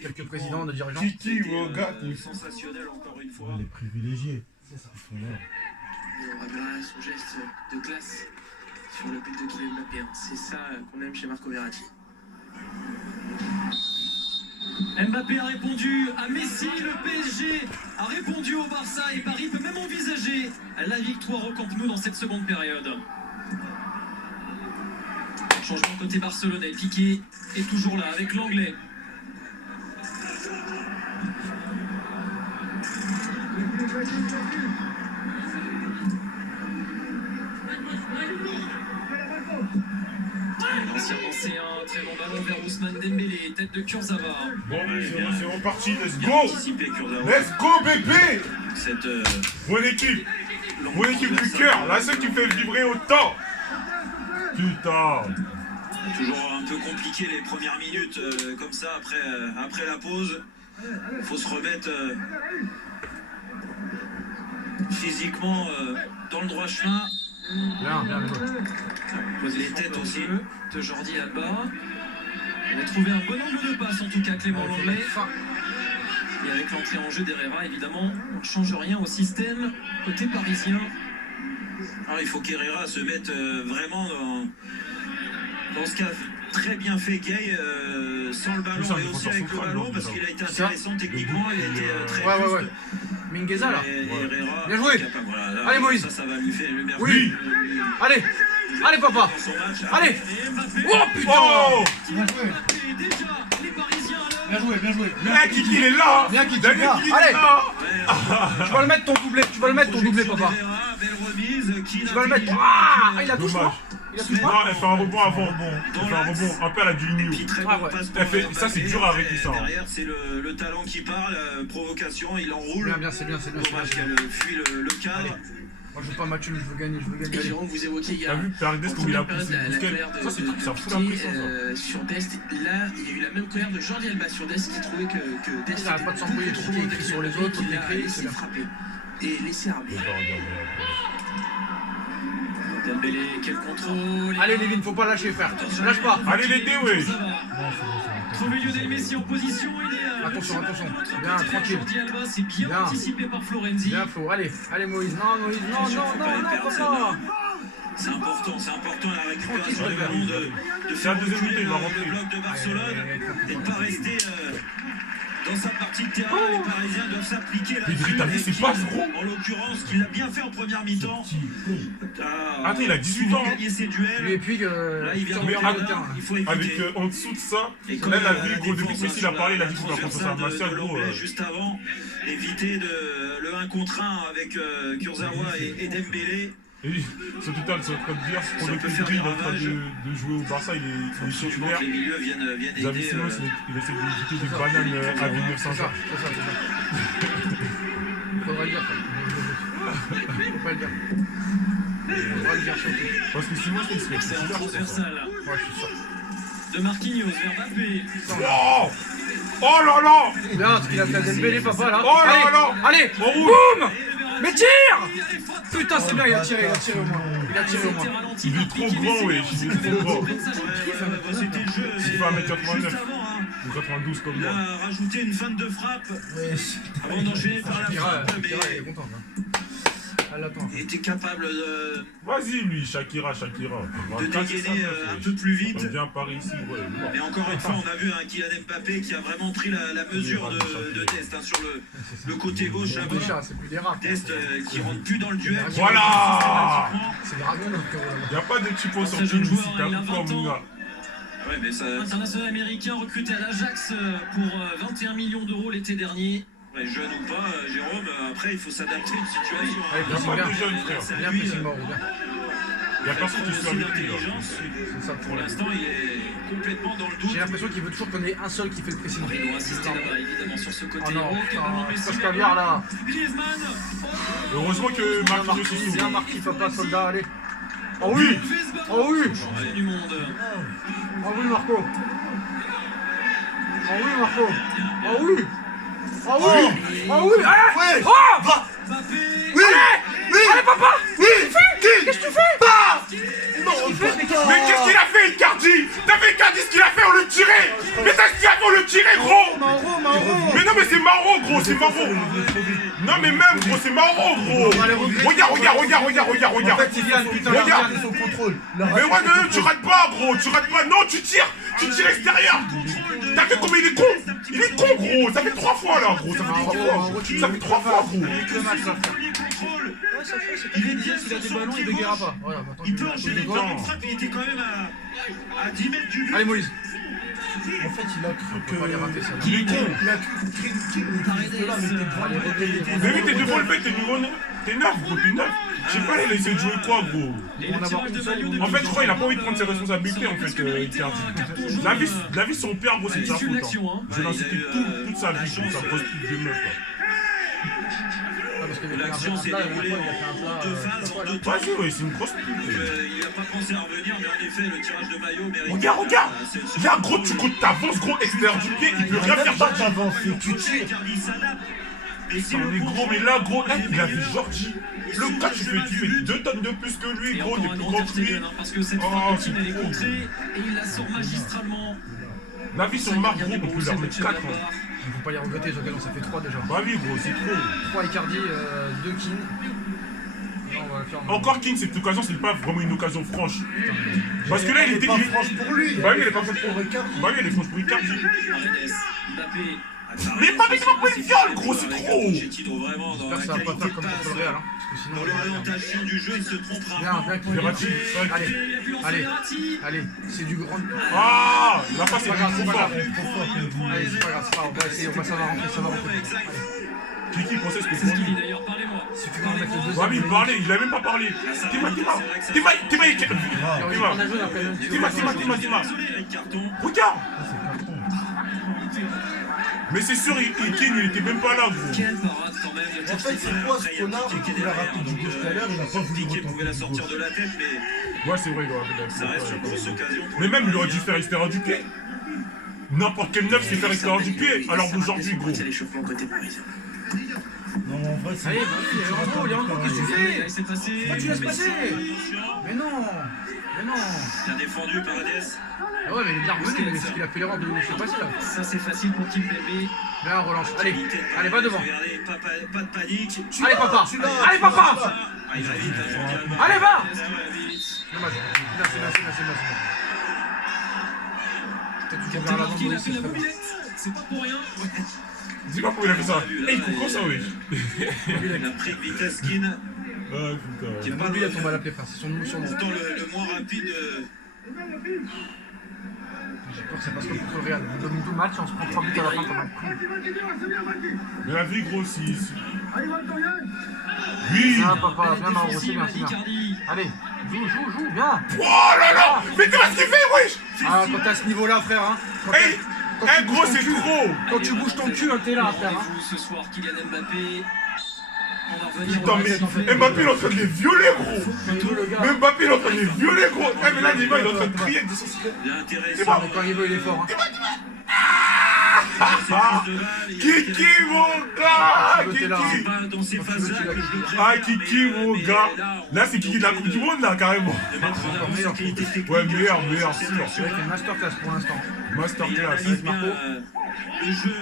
quelques présidents, de dirigeants. Kiki, mon gars, sensationnel encore une fois. les privilégiés. C'est ça. Ils sont là. Et on rappellera son geste de classe sur le but de Kylian Mbappé. C'est ça qu'on aime chez Marco Verratti. Mbappé a répondu à Messi, le PSG a répondu au Barça et Paris peut même envisager la victoire au Camp Nou dans cette seconde période. Changement côté barcelonais, Piqué est toujours là avec l'anglais. L'ancien lancé un très long ballon vers Ousmane Dembélé, tête de Kurzawa. Bon, c'est reparti, let's go! Anticipé Kurzawa. Let's go, bébé! Cette Bonne équipe! Bonne équipe du cœur! Là, c'est que tu fais vibrer autant! Putain! toujours un peu compliqué les premières minutes comme ça après la pause. Faut se remettre physiquement dans le droit chemin. Bien. Poser les têtes aussi de Jordi Alba. On a trouvé un bon angle de passe en tout cas Clément Lenglet. Et avec l'entrée en jeu d'Herrera, évidemment, on ne change rien au système côté parisien. Alors, il faut qu'Herrera se mette vraiment dans ce qu'a très bien fait Gay sans le ballon et aussi avec le ballon parce qu'il a été intéressant techniquement, il a été très juste. Mingueza là. Herrera, bien joué. Voilà, là, allez Moïse. Ça va lui faire le merci. Oui. Allez papa. Allez. Oh putain. Oh, Bien joué. Déjà, les Parisiens à l'heure. Bien joué. bien Kiki, il est là! Bien Kiki, Allez! Tu vas le mettre ton doublé, papa. Belle remise, Tu vas le mettre. Ah, il a touché. Dommage. Il a touché. Non, elle fait un rebond avant. Elle fait un rebond. Un peu à la Juninho. Ça, c'est dur à arrêter ça. Derrière, c'est le talent qui parle, provocation, il enroule. Bien, c'est bien. Dommage qu'elle fuit le cadre. Moi je veux pas matcher, je veux gagner. Et Jérôme, vous évoquiez il y a T'as vu Paredes comme il a poussé Busquets? Ça, c'est truc, ça fout la pression, ça. sur Dest, là, il y a eu la même colère de Jordi Alba sur Dest qui trouvait que Dest il arrête pas de s'embrouiller, trop il écrit sur les autres, il a écrit, laissé c'est frapper et laisser arbitre. Dembélé, quel contrôle. Allez Lévin, faut pas lâcher frère. Lâche pas. Allez l'été, ouais. Trop milieu d'El Messi en position idéale. Attention. Bien, tranquille. Jordi Alba, c'est bien anticipé par Florenzi. Bien Flo, allez Moïse. Non, papa. C'est important la récupération du ballon de faire reculer le bloc de Barcelone et de ne pas rester dans sa partie de terrain. Les Parisiens doivent s'appliquer Pedri, t'as vu, c'est pas gros. En l'occurrence, qu'il a bien fait en première mi-temps. Attends, il a 18 ans. Gagné ses duels. Et puis Là, il vient sur le terrain. il faut éviter. Avec en dessous de ça, là, la vie, gros, depuis que Messi l'a parlé, il a dit qu'on va contre ça. Martial, gros. Juste avant, éviter le 1 contre 1 avec Kurzawa et Dembélé. Et ce total, c'est en train de dire, pour le Pedri, il est en train de jouer au Barça, il est titulaire. Les milieux viennent Xavi aider. Simons, il essaie de jeter des bananes à Villeneuve Saint-Jean. C'est ça. Faudra le dire ça. Faut pas le dire. Faudra le dire surtout. Parce que Simons, il serait C'est un titulaire. transversal Ouais, je suis sûr. de Marquinhos vers Mbappé. Oh là là! Bien, ce qu'il a fait à Dembélé, papa là. Oh là là! Allez, boum! Mais tire! Putain, c'est bien, il a tiré au moins. Il est trop grand, wesh, il est trop grand. C'était le jeu. Il fait 1m89. Juste avant, Ou 92 comme il moi. a rajouté une feinte de frappe avant d'enchaîner par la frappe, Il est mais content. Elle l'attend. il était capable de Vas-y, lui, Shakira. dégainer un peu plus vite. On vient par ici, ouais. Mais encore une fois, on a vu un Kylian Mbappé qui a vraiment pris la mesure de Dest sur le côté gauche. C'est des chats, c'est plus des rats. Dest qui rentre plus dans le duel. Voilà! C'est des dragons notre frérot là-bas. Y'a pas de typo sur Ce jeune Team joueur, ici, il a t'as 20 quoi, mon gars? Ouais, mais ça, International américain recruté à l'Ajax pour 21 millions d'euros l'été dernier. ouais, jeune ou pas, Jérôme, après il faut s'adapter à une situation. Allez, Y'a pressing pas de bien. jeunes, frère. C'est Bien lui, pressing mort, bien. Y'a personne qui suit avec lui, là. l'intelligence. C'est ça Pour l'instant, il est complètement dans le doute. J'ai l'impression qu'il veut toujours qu'on ait un seul qui fait le pressing. Ils doivent insister là-bas, évidemment, sur ce côté. Oh non, Quel ballon de Messi. putain, caviar là. Griezmann. Heureusement que Bien Marquinhos marqué, est bien sauvé. marqué, papa, soldat, allez. Oh oui! Oh oui! Champion du monde. Oh oui, Marco! Oh oui, Marco! Oh oui! Oh oui! Oh oui! Allez! Oh! Mbappé. Oui! Allez, papa! Oui! Qu'est-ce que tu fais? Mais qu'est-ce qu'il a fait, Icardi? T'as vu Icardi ce qu'il a fait? On le tirait. Mais t'as ce qu'il a fait? On le tirait, gros. Mais non, mais c'est marrant, gros, c'est marrant. Non, mais même, gros, c'est marrant, gros. Regarde. En fait, il vient, putain, Regarde. son contrôle. Mais ouais, non, tu rates pas, gros, tu rates pas. Non, tu tires extérieur. T'as vu combien il est con? Il est con, gros. Ça fait 3 fois, là, gros. Ça fait 3 fois, gros. Il est bien, s'il a des ballons, il bégaira pas. Voilà, maintenant, Il peut enchaîner par une frappe, il était quand même à 10 mètres du but. Allez, Moïse. En fait, il a cru que. Il est con. Il a cru que là, mais t'es devant les recueillir. Mais oui, t'es devant le fait, t'es neuf, gros, t'es neuf. Je sais pas, il a essayé de jouer quoi, gros. En fait, je crois qu'il a pas envie de prendre ses responsabilités, en fait, Icardi. La vie, son père, gros, c'est de sa faute. Je l'ai incité toute sa vie, gros, ça pose plus de meuf, quoi. L'action s'est déroulée en 2 phases, en 2 temps. Vas-y, ouais, c'est une grosse pute. Il n'a pas pensé à revenir, mais en effet, le tirage de maillot mérite. Regarde. Là, gros, tu t'avances, gros, extérieur du pied, il peut rien faire Pas Jordi. t'avancer, tu tires. Icardi s'adapte. Et si On est gros, mais là, gros, il a fait Jordi. Le gars, tu fais 2 tonnes de plus que lui, Et gros, encore t'es un plus grand grand que lui. Ter Stegen, hein, parce que cette Oh, frappe c'est elle est trop. contrée et il la sort magistralement. La vie, son marque, gros, on peut leur mettre 4. Il faut pas les regretter, Jocano, ça fait 3 déjà. Bah oui, gros, c'est trop. 3 Icardi, 2 Kin. Non, on va le faire. Encore King, cette occasion, c'est pas vraiment une occasion franche. Parce que là, il était. pas franche pour lui. Bah oui, elle est pas franche pour Icardi. Bah oui, elle est franche pour Icardi. Paredes, Mbappé. Mais Mbappé, il va pas le viol, gros, c'est trop. Pochettino, vraiment, dans J'espère la que ça va pas qualité faire de comme contre le passe, Real, hein. Parce que sinon, dans l'orientation du jeu, il se trompera. Viens, viens avec ton Verratti, Verratti. Allez, Il a pu lancer allez, Verratti. allez, c'est du grand. Ah, la passe est C'est pas grave, c'est trop pas fort. grave. Allez, c'est pas grave, c'est pas grave. On va essayer, ça va rentrer, ça va rentrer. Allez. Kiki pensait que C'est c'était ce pour qu'il dit lui. d'ailleurs, parlez-moi. Si tu veux en mettre le Bah oui, deuxième. il parlait, il a même pas parlé. Tima, Désolé, avec carton. regarde. Mais c'est sûr, King, il était même pas là, gros. Quelle parade quand même de En Ter fait, Stegen. c'est quoi ce connard qui l'a raté du gauche tout à l'heure, il a pas voulu Piqué pouvait la retenter. sortir de la tête, mais Ouais, c'est vrai, il aurait ça reste une grosse occasion. pour Mais le même, il aurait dû Parisien. faire extérieur du pied. N'importe quel neuf sait faire extérieur du pied. Alors d'aujourd'hui, gros. l'échauffement côté parisien. Non, en vrai, c'est. Allez, Leandro, qu'est-ce que tu fais Il s'est passé. Pourquoi tu laisses passer? Attention, Mais non. bien défendu Paredes. Ah ouais, mais il est bien revenu, mais c'est qu'il a fait l'erreur de laisser passer là. Ça, c'est facile pour Kimpembe. Là, on relance. Allez, allez, va devant. Regardez, pas de panique. Allez, papa. Allez, papa. Ah, il va vite, hein, Jordi Alba. Allez, va. Est-ce qu'il va vite Dommage. C'est là. Peut-être tu Captain verras la Marquis, il a bande, fait la c'est très bien. mobilette. C'est pas pour rien. Dis-moi pourquoi il a fait ça. Eh, il comprend ça, oui. Il a pris de vitesse Kin, Ah, putain. qui est pas Lui, il a le, tombé à la plaie, frère. C'est son nom. pourtant le moins rapide. J'ai peur que ça passe comme contre le Real. On domine tout le match, on se prend 3 buts à la fin comme un con. Mais la vie, gros, si. Oui. Ah, papa, bien dans le rocher, bien, c'est bien. Icardi. Allez, joue, bien. Oh là là. Mais tu vois ce qu'il fait, wesh. Ah, quand t'es à ce niveau-là, frère, hein. Eh, gros, c'est trop. Quand tu bouges ton cul, hein, t'es là, frère. Hein. Rendez-vous ce soir, Kylian Mbappé. On va revenir Putain, au mais Mbappé, il est en train de les violer, gros. Plutôt le gars. Mais Mbappé, il est en train de les violer, gros. Eh, mais là, Neymar, il est en train de crier. Il a intéressé. C'est bon. Mais quand il veut, il est fort. Hein. Kiki, mon gars. Tu veux, t'es là, Kiki. Pas dans ces phases-là que je le préfère. Ah, Kiki, mon mais gars. là, Là, c'est Kiki de la Coupe du Monde, là, carrément. de mettre en avant sa qualité technique. Ouais, meilleur, sûr. C'est vrai qu'il y a une masterclass pour l'instant. Il Masterclass. analyse bien le jeu,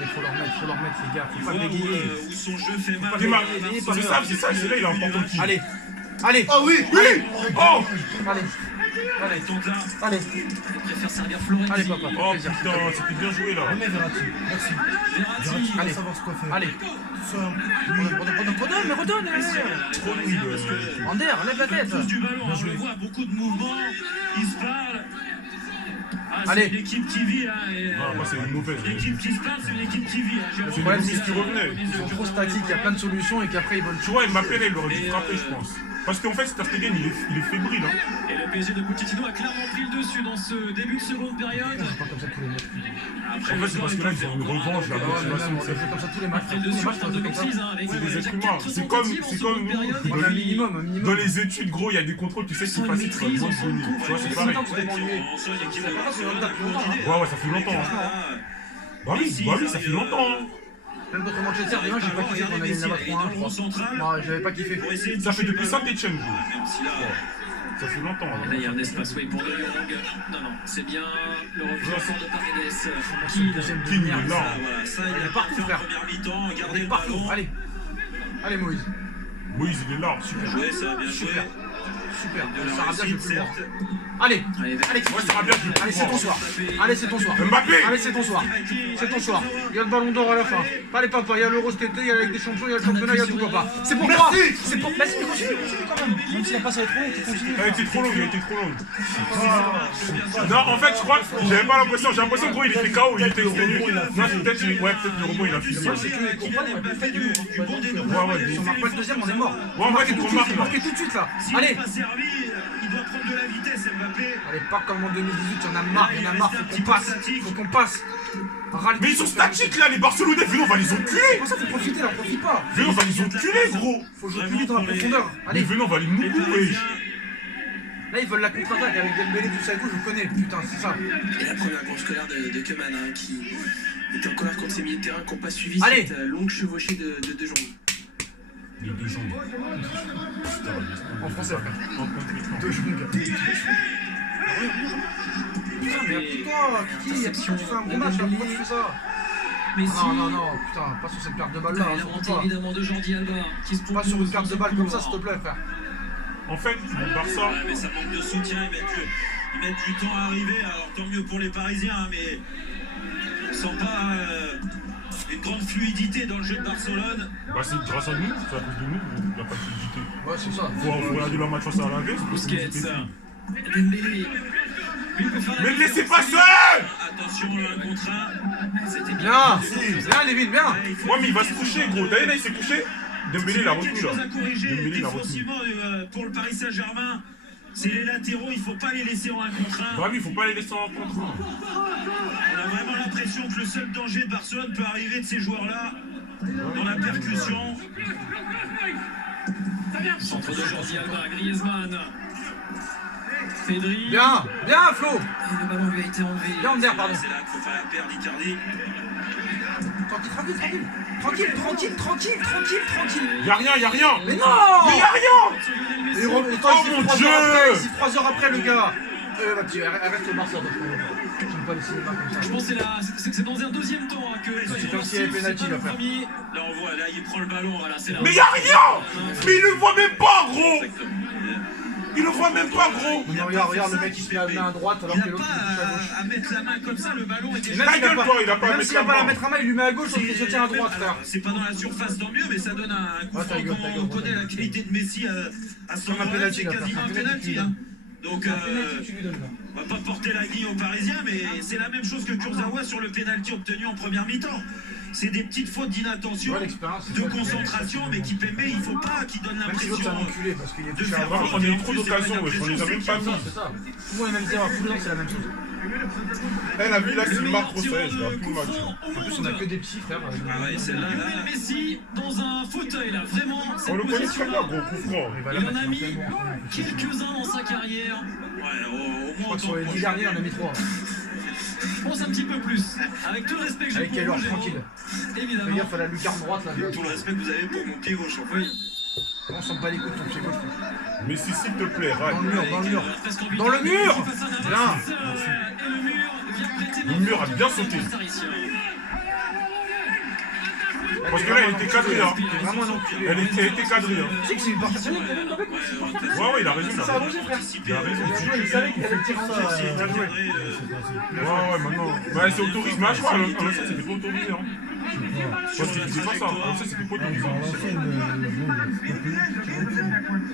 Il faut leur mettre, les gars. Faut pas voir bégayer. où son jeu fait mal. Neymar, c'est ça, c'est là, il est important, Kiki. Allez. Oh oui. Oui. Oh. Allez, Tente là. allez. Il préfère servir Florenzi. Allez, papa. Oh, Plaisir. putain, c'était bien joué, là. Remets Verratti, merci. Verratti. Allez. savoir ce qu'on fait. Allez. Redonne. Trop nul. Ander, lève la tête. Tous du ballon, on le voit, beaucoup de mouvements, ils se parlent. Ah, c'est Allez. une équipe qui vit, hein, et, Ah, moi, c'est une mauvaise. l'équipe qui se parle, c'est une équipe qui vit. Hein, Jérôme. C'est une problème, mise c'est qui revenait. Ils sont trop statiques, il y a plein de solutions et qu'après ils veulent Tu vois, Mbappé, là, il aurait dû frapper, je pense. Parce qu'en fait, Ter Stegen, il est fébrile, hein. Et le PSG de Pochettino a clairement pris le dessus dans ce début de seconde période. pas comme ça tous les matchs. Après, En fait, c'est parce que là, ils ont une revanche, la Ah ouais, mais motivation. même, on le fait comme ça tous les matchs. Après le Tous les dessus en matchs, termes de on le fait comme maîtrise, ça. hein, avec C'est des déjà êtres humains. 4 C'est tentatives en comme seconde nous. période. On a un minimum. Dans les études, gros, il y a des contrôles, tu sais que c'est Sans facile, tu vas maîtrise, moins sans donner. coup, Tu vois, c'est ouais, pareil. tu t'es ennuyé. on sent une équipe Ça fait pas, c'est de longtemps, hein. Ouais, ça fait longtemps. Hein. Bah oui, ça fait longtemps. Hein. Même contre Manchester, déjà, j'ai pas kiffé qu'on allait là-bas 3-1. Moi, j'avais pas kiffé. Ça fait depuis Saint-Etienne, gros. Même si là, Ça fait longtemps. Là, il y a un espace pour De Jong. Non, c'est bien le refus de Paredes. King, il est là. voilà, ça, il a partout, fait en frère. première mi-temps, On garder est le partout. ballon. Allez. Allez, Moïse. Moïse, il est là. Super. Bien joué, ça, bien joué. Super. Super. De la Sarabia, je réussite, peux le voir. certes. Allez. Allez, Allez, Ouais, Sarabia, je vais allez, c'est ton soir. Allez, c'est ton soir. Mbappé. Allez, c'est ton soir. C'est ton soir. Il y a le ballon d'or à la fin. Allez, papa, il y a l'Euro cet été, il y a la Ligue des Champions, il y a le championnat, il y a tout, papa. C'est pour toi. C'est pour. Vas-y, mais continue quand même. Même si la passe elle est trop longue, tu continues. Elle a été trop longue, elle a été trop longue. Non, en fait, je crois que j'avais pas l'impression. J'ai l'impression gros, il était KO, il était exténué. Non, peut-être le rebond, il a fini. C'est que les combats, on va faire du bon dénouement. Ouais, ouais, Si on marque pas le deuxième, on est mort. Ouais, en fait, il remarque là. Marquez tout de suite là. S'il Allez. n'est pas servi, il doit prendre de la vitesse, Mbappé. Allez, pas comme en 2018, il y en a marre, il y en a marre, faut qu'on passe. Faut qu'on passe. Mais ils sont statiques là, les Barcelonais. Venez, on va les enculer. Pour ça, faut profiter là, profite pas. Venez, on va les enculer, gros. Faut jouer plus vite dans la profondeur. Mais Allez, venez, on va les mouiller, wesh. là ils veulent la contre-attaque avec Dembélé du Saïgo, je connais, putain, c'est ça. Et la première grosse colère de Keman hein, qui était en colère contre ses milieux de terrain qui n'ont pas suivi Allez. cette longue chevauchée de De Jong. Les deux jambes. En français, frère. En contre-temps. Deux jambes. Putain, mais appuie-toi, Kiki, tu fais un bon match là, pourquoi tu fais ça? Mais si. Non, putain, pas sur cette perte de balle là, Il a surtout monté pas. évidemment de Jordi Alba qui se Pas propose. sur une perte de balle comme ça, s'il te plaît, frère. En fait, le Barça. Ouais, mais ça manque de soutien, ils mettent du temps à arriver, alors tant mieux pour les Parisiens, hein, mais on sent pas une grande fluidité dans le jeu de Barcelone. Bah, c'est grâce à nous, c'est à cause de nous, il n'y a pas de fluidité. Ouais, c'est ça. Faut regarder le match face à la Veste. Busquets. Dembélé. Lui peut faire la Mais le laissez différence. pas seul. Attention, un contre un. C'était Bien, bien, Lévin, bien. Ouais, il faut- Ouais, mais il va se coucher, gros. D'ailleurs, là, il s'est couché. Dembélé l'a Quelque retenu, là. chose à corriger Dembélé l'a retenu. défensivement pour le Paris Saint-Germain. C'est les latéraux, il ne faut pas les laisser en un contre un. Bah oui, faut pas les laisser en contre. On a vraiment l'impression que le seul danger de Barcelone peut arriver de ces joueurs-là dans la percussion. Centre de Jordi Alba, Griezmann. Pedri. Bien, bien, Flo. Et le ballon lui a été enlevé. Bien, Ander, pardon. C'est là qu'il faut faire la paire d'Icardi. Tranquille. Y'a rien, y'a rien. Mais non. Mais y'a rien. Et Oh, mon Dieu. 3 heures après, le gars. Ma petite, arrête le Barça, toi. J'aime pas les cinémas comme ça. Je pense que c'est dans un deuxième temps hein, que C'est il comme s'il y avait penalty, c'est pas là, le frère. premier. Là, on voit, là, il prend le ballon. Voilà, c'est là. Mais y'a rien. Mais il le voit même pas, gros. Exactement. Il le voit même pas, gros. Non, regarde, le mec il se met la main à droite alors Il que n'a l'autre pas il touche à gauche. à mettre la main comme ça, le ballon est Et déjà. Ta s'il a gueule, toi, il a pas à même mettre s'il a la pas à la main. mettre à main, il lui met à gauche, l'autre il se tient à droite, frère. C'est pas dans la surface, tant mieux, mais ça donne un coup Ah, ta franc. gueule, Quand on connaît la qualité de Messi à son Comme un endroit, penalty, c'est là, quasiment frère. un penalty. Hein. Donc, Tu lui donnes là. on va pas porter la guille aux Parisiens, mais c'est la même chose que Kurzawa sur le penalty obtenu en première mi-temps. C'est des petites fautes d'inattention, Ouais, l'expérience, c'est de ça. concentration, mais qui Pembe, il faut pas qu'il donne Même si l'autre c'est l'impression. un enculé parce qu'il est touché à faire droite. Ouais, on a eu trop d'occasions, wesh. On les a même pas mis. C'est ça. Moi, les mêmes erreurs, tous les ans, c'est la même chose. Elle a vu là, c'est Le une meilleur marque au tireur 16, de là, tout coup le match. franc au En plus, on a que monde. des petits frères. Ah ouais, celle-là, là. Lionel Messi dans un fauteuil là, vraiment On cette le connaît très position-là. bien, gros coup franc. Il va Il la en mettre a dans mis quel bon, quelques-uns dans sa carrière. Ouais, au Je moins crois que sur les 10 derniers, on a mis 3. Je pense un petit peu plus. Avec tout le respect que j'ai Avec pour Keylor, vous, Géraud. tranquille. Fais Évidemment. gaffe à la lucarne droite là. Tout le respect que vous avez pour mon pied gauche. Oui. On sent pas les coups de ton pied gauche. frère. Mais si, s'il te plaît, Dans raille. le mur, dans le mur. Presque envie Dans de- le mur. face à Navas, Bien. Et le mur vient prêter Le mur a bien sauté. Parisien. Parce que là, il était cadré, hein. C'est vraiment un enculé. Elle était cadrée, hein. Tu sais que c'est une partie quand même, Mbappé. Ouais, il a raison, il a Ça a raison. allongé, frère. Il a raison. Bien joué, il savait qu'il allait tirer ça. Bien joué. Ouais, maintenant. Bah, c'est autorisé. Mais je crois, alors ça, c'était pas autorisé, hein. Parce qu'il disait pas ça. Alors ça, c'était pas autorisé.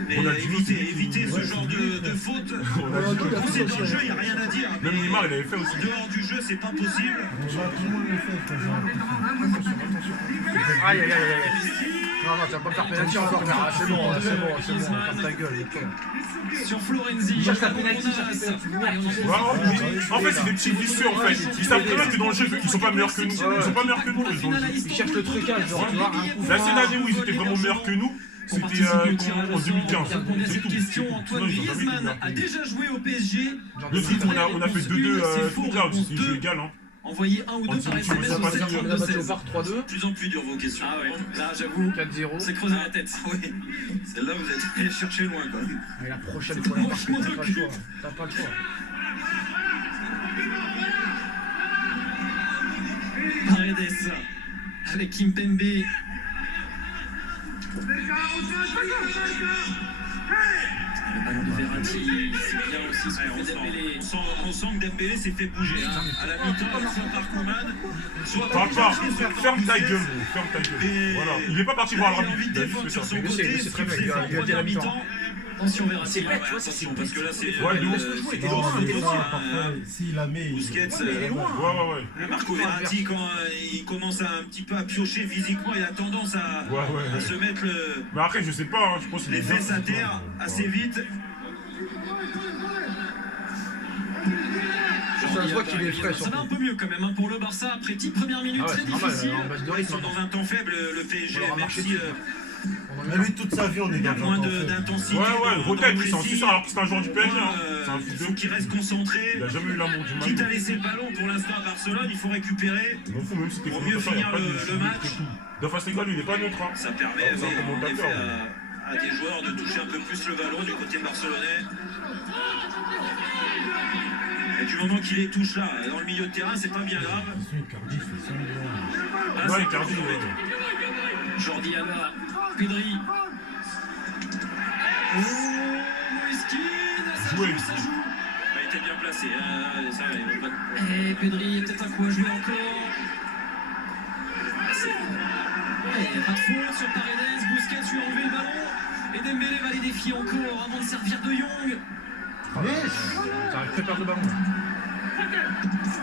Mais On a dit éviter ce genre de faute. On a dit que- Quand c'est dans le jeu, il n'y a rien à dire. Même Neymar, il avait fait aussi. En dehors du jeu, c'est pas possible. Aïe, aïe, aïe, aïe. Non, tu vas pas me faire pénalty encore, frère. Ah, c'est bon, ferme ta gueule. Sur Florenzi. Il cherche la pénalty, il cherche la pénalty. En fait, c'est des petits vicieux, en fait. Ils savent très bien que dans le jeu, ils sont pas meilleurs que nous. Ils sont pas meilleurs que nous, ils ont le jeu. Il cherche le trucage, genre, tu vois, un coup La franc. seule année où ils étaient vraiment meilleurs que nous, c'était en 2015. Répondre à C'est cette tout. question, Sinon, Antoine ils ont jamais été Griezmann meilleurs que a nous. déjà joué au PSG. Le titre, on a fait 2-2 tout là, c'était jeu égal, hein. envoyer un ou deux par SMS au 732-16. 3-2. De plus en plus dur vos questions. Ah ouais, là j'avoue, 4-0. c'est creuser la tête. Ah oui, celle-là vous êtes allé chercher loin quand même. Et la prochaine fois, Moi, je m'en t'as pas le occupe. choix. T'as pas le choix. Paredes avec Kimpembe. Le ballon de Verratti, c'est bien aussi ce que fait Dembélé. On sent que Dembélé s'est fait bouger. Hein. À la mi-temps, soit par Coman, soit par Papa, ferme ta gueule, gros, ferme ta gueule. Voilà, il est pas parti voir Il a l'arbitre. envie de Il a juste défendre fait sur ça. son Mais côté, c'est très bien, ce qu'il il a faisait dit en à la première mi-temps. mi-temps. Attention Verratti. C'est bête, tu vois, Attention, c'est parce que là c'est... Ouais, il est il était Non, loin, il des était fois, loin. parfois, s'il la met, Busquets, il est loin. Ouais. Marco Verratti, quand il commence un petit peu à piocher physiquement, il a tendance à Ouais. se mettre Mais après, je sais pas, hein, je pense qu'il les est bien. fesses à terre assez vite. Ça se voit qu'il est frais, Ça va un surtout. peu mieux quand même hein, pour le Barça après 10 premières minutes Ah ouais, très c'est normal, difficiles. en base de Ils rythme. sont dans un temps faible, le PSG, On leur a même marché si dessus. Mais lui, toute sa vie, on est il y a dans moins un temps faible. d'intensité. Ouais, Rotel, lui, c'est un précis. suceur alors que c'est un joueur du PSG. Hein. C'est un Il fou faut qu'il reste concentré. Il a jamais eu l'amour du Quitte à maillot. laisser le ballon pour l'instant à Barcelone, il faut récupérer. Je m'en fous, même si t'es Pour mieux commentateur, il n'y a finir pas de le chimie match. et tout. D'Afa Ségal, lui, il est pas neutre. Hein. Ça permet Ah, c'est un oui, en commentateur, effet à des joueurs de toucher un peu plus le ballon du côté barcelonais. Et du moment qu'il les touche là, dans le milieu de terrain, c'est pas bien grave. C'est Cardiff, c'est ça, Là, Ouais, c'est Cardi, parfait. ouais. Jordi Alba, Pedri. Oh, Moïskine, ça Joué. joue, ça joue. Il a été bien placé. Ça, il va pas... Et Pedri, peut-être un coup à jouer encore. Et pas de faute sur Paredes, Busquets lui a enlevé le ballon. Et Dembélé va les défier encore avant de servir de Jong. T'arrives pas à perdre le ballon.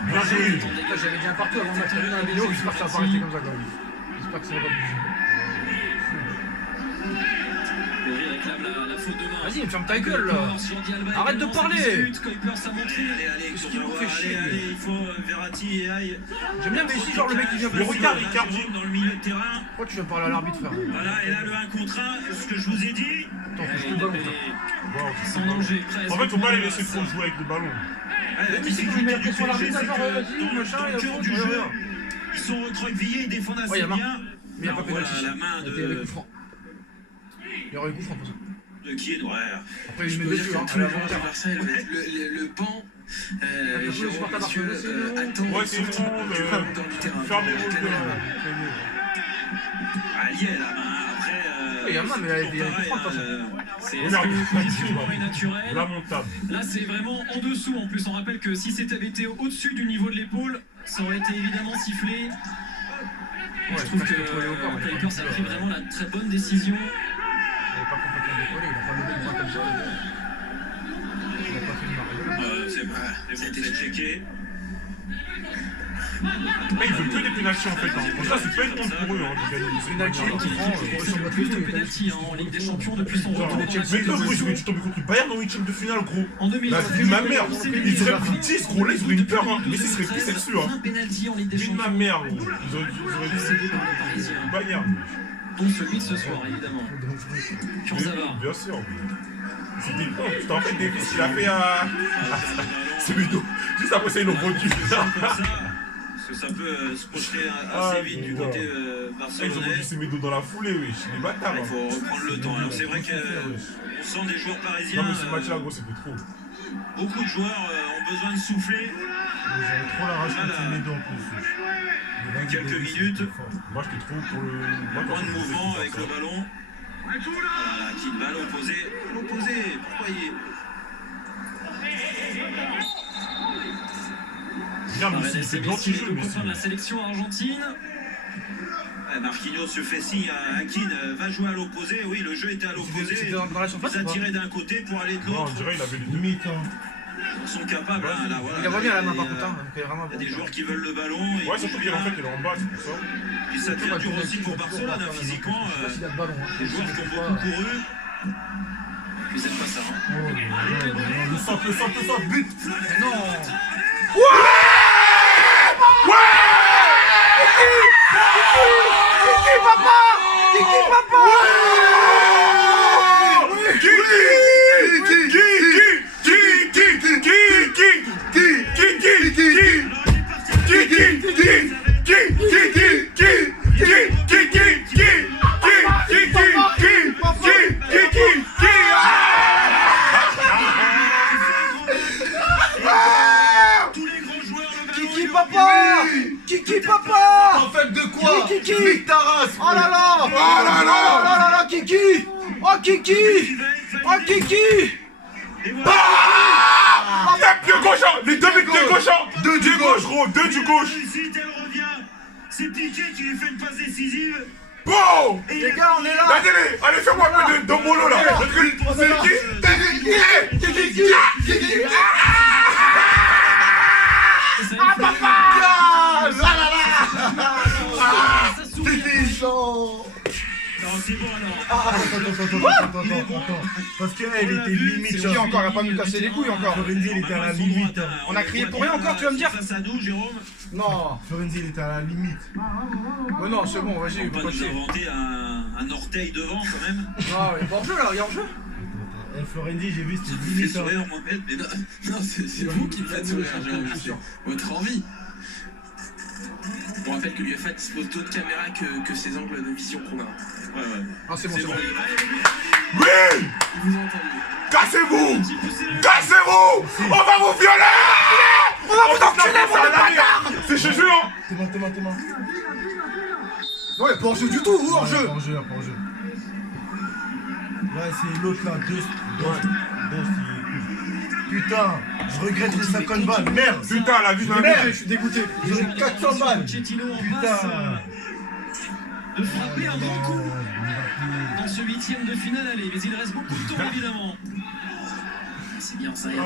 Bien joué. Là, j'avais dit un partout avant de mettre dans la vidéo. J'espère que ça va pas rester comme ça, quand même. J'espère que ça va pas bouger. Pedri réclame la faute de main. Vas-y, ferme ta gueule, là. Arrête de parler. Kuipers a montré. Allez, Qu'est-ce qu'il vous fait chier, allez, il faut Verratti et aille. J'aime bien, mais ici, genre, le mec qui vient Mais passer. regarde, Icardi. Dans le milieu de terrain. Pourquoi tu viens parler à l'arbitre, frère? Voilà, et là le 1 contre 1, ce que je vous ai dit. Attends, faut que je te ballon, frère. Wow. Sans danger, presque. En fait, faut pas les laisser trop jouer avec le ballon. La mais c'est quand il met la pression à PSG, l'arbitre, c'est genre, que vas-y, dans machin, le et cœur après, du tu jeu, reviens. ils sont recroquevillés, ils défendent assez Ouais, il y a marre. bien. Mais il n'y a Là, pas on voit pénalty. la main Il y avait coup franc. Il y aurait eu coup franc pour ça. de qui est ouais. Après, il Je met peux dire dessus, que hein. tout le monde à Marseille, le banc, le Jérôme, supporter monsieur, Barcelone, attend Ouais, c'est surtout bon, du ballon dans le terrain. fermez-vous le Canal. Ah, il y a la main. Après, Oui, il y a main, mais il y a toujours coup franc, de toute pareil, façon. C'est Regarde, est-ce que le positionnement est naturel. lamentable. Là, c'est vraiment en dessous. En plus, on rappelle que si c'était été au-dessus du niveau de l'épaule, ça aurait été évidemment sifflé. Ouais, Je trouve parce que qu'il faut aller au corps, il a pas Kuipers a pu, pris vraiment la très bonne décision. Il n'est pas complètement décollé, il a pas levé le bras comme ça. Il n'a pas fait de Mario. c'est checké. Ils veulent que des pénaltys en fait. Hein. Donc ça, c'est pas une honte pour eux hein, de gagner des Pénalty, pénaltys. qui prend, C'est le plus de pénalty en Ligue des Champions depuis son retour dans la Mais eux, compétition. tu tombes contre le Bayern en 8ème de finale, gros. En 2020, La vie de ma mère, ils auraient pris 10, gros, là, ils auraient eu peur, hein. Mais ce serait pris, c'est sûr, hein. Un pénalty en Ligue des Vie de ma Champions. mère, gros. Ils auraient Précédé par les Parisiens. le Bayern. Dont celui de ce soir, évidemment. Kurzawa. Bien sûr. C'était une honte. Tu te rappelles des vis qu'il a fait à. C'est Médo. Juste après ça, ils l'ont vendu. Comme ça, parce que ça peut se projeter assez vite du côté Ils ont barcelonais. vendu ces Médo dans la foulée, wesh. Les bâtards. Il hein. faut reprendre le temps. Alors, c'est vrai qu'on sent des joueurs parisiens. Non, mais ce match-là, gros, c'était trop. Beaucoup de joueurs ont besoin de souffler. J'avais trop la rage contre Médo en plus. Quelques minutes. Moi, j'étais trop pour le. Moi, Moins de mouvement avec le ballon. Voilà, qui balle opposée. L'opposé, pourquoi il est. Bien, mais Paredes c'est et de Messi, l'anti-jeu, le mais copain de la sélection argentine. Marquinhos se fait signe à Hakim, va jouer à l'opposé. Oui, le jeu était à l'opposé. C'était dans la surface Ils ou a pas? tiré d'un côté pour aller de Non, on l'autre. dirait il avait les deux. Limite, hein. Ils sont capables. Hein, là, voilà. Il est revenu à la main par Et, contre, hein. Il est vraiment Il y a bon. des joueurs qui veulent le ballon. ils Ouais, surtout bougent qu'il en bien. fait, il est en bas, c'est pour ça. Puis ça devient dur aussi pour Barcelone, hein, physiquement. Je sais pas s'il a le ballon. Hein. Les joueurs qui ont beaucoup couru. Ils aiment pas ça. Hein. Oh, le centre, but. Mais non. Qui Kiki. Taras. Oh là là. Oh là là. Oh là là, Kiki. Oh Kiki. Oh Kiki. Ah, pied gauche, les deux pieds gauche, deux du gauche, gros, deux du gauche. Elle revient. C'est Piqué qui lui fait une passe décisive. Bon. Les gars, on est là. Allez, fais-moi un peu de dombolo là. Ah papa. C'était chaud. Non, c'est bon alors. Attends. Parce qu'elle était limite. C'est qui encore? Il a pas nous casser les couilles encore. Florenzi, il était à la limite. On a crié pour rien encore, tu vas me dire? Face à nous, Jérôme. Non. Florenzi, il était à la limite. Mais non, c'est bon, vas-y. On va pas nous inventer un orteil devant quand même. Ah, il est hors jeu là, il est hors jeu. Florenzi, j'ai vu, Ça c'était me fait limite. sourire, Mohamed, mais non. Non, c'est vous qui me faites sourire, Jérôme. Votre envie. On rappelle que l'UEFA dispose d'autres caméras que ces angles de vision qu'on a. Ouais. Ah, c'est bon, c'est bon. Oui. Ils vous ont entendu. Cassez-vous. On va vous violer. On va vous enculer, pour le bâtard. C'est chez eux, hein. T'es moi. Ouais, pas en jeu du tout, ou hors jeu? Pas en jeu. Ouais, c'est l'autre là, deux. Putain, je regrette les 50 balles, merde. Putain, la vie d'un Merde, je mec. suis dégoûté. J'ai 400 balles. Pochettino en Putain. passe de frapper un grand coup dans ce 8e de finale aller, mais il reste beaucoup de temps évidemment. C'est bien ça, il y a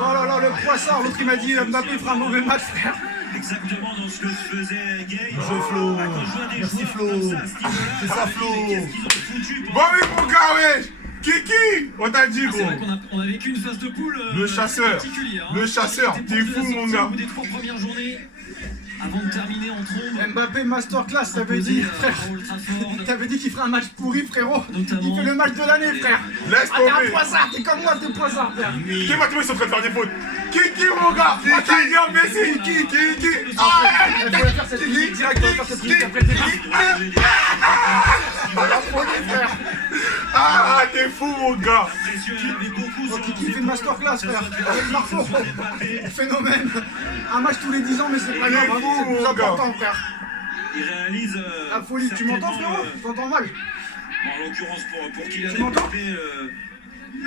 Oh là là, le croissant, l'autre il m'a dit Mbappé fera un mauvais match, frère. Exactement dans ce que faisait Gay. Jeu Flo. Quand je vois des Merci joueurs Flo. comme ça, à ce niveau-là, C'est ça, Flo. qu'est-ce qu'ils ont foutu pour- Bon, oui, mon gars, wesh. Kiki, on t'a dit, C'est vrai gros. qu'on a vécu une phase de poule Le chasseur. particulière. Le chasseur, C'était t'es pour fou, la mon sortie gars. Au bout des 3 premières journées, avant de terminer en trombe. Mbappé masterclass, t'avais dit, frère. à Old Trafford, T'avais dit qu'il ferait un match pourri, frérot. Notamment. Il fait le match de l'année, frère. Laisse Ah, t'es un tomber. poissard, t'es comme moi, t'es poissard, frère. T'es moi, ils sont en train de faire des fautes. Kiki, mon gars. On t'a dit, imbécile. Kiki. Il faut la faire cette musique direct, il faut faire cette musique après le débat. La folie, frère. Ah, t'es fou, mon gars. Précieux, il y en avait beaucoup sur Kiki fait une masterclass, frère. Avec Marco. Phénomène. Un match tous les 10 ans, mais c'est pas grave, vraiment, c'est plus important, frère. Il réalise. La folie, tu m'entends, certainement, frérot? Tu t'entends mal? En l'occurrence, pour Kylian Tu m'entends? Mbappé,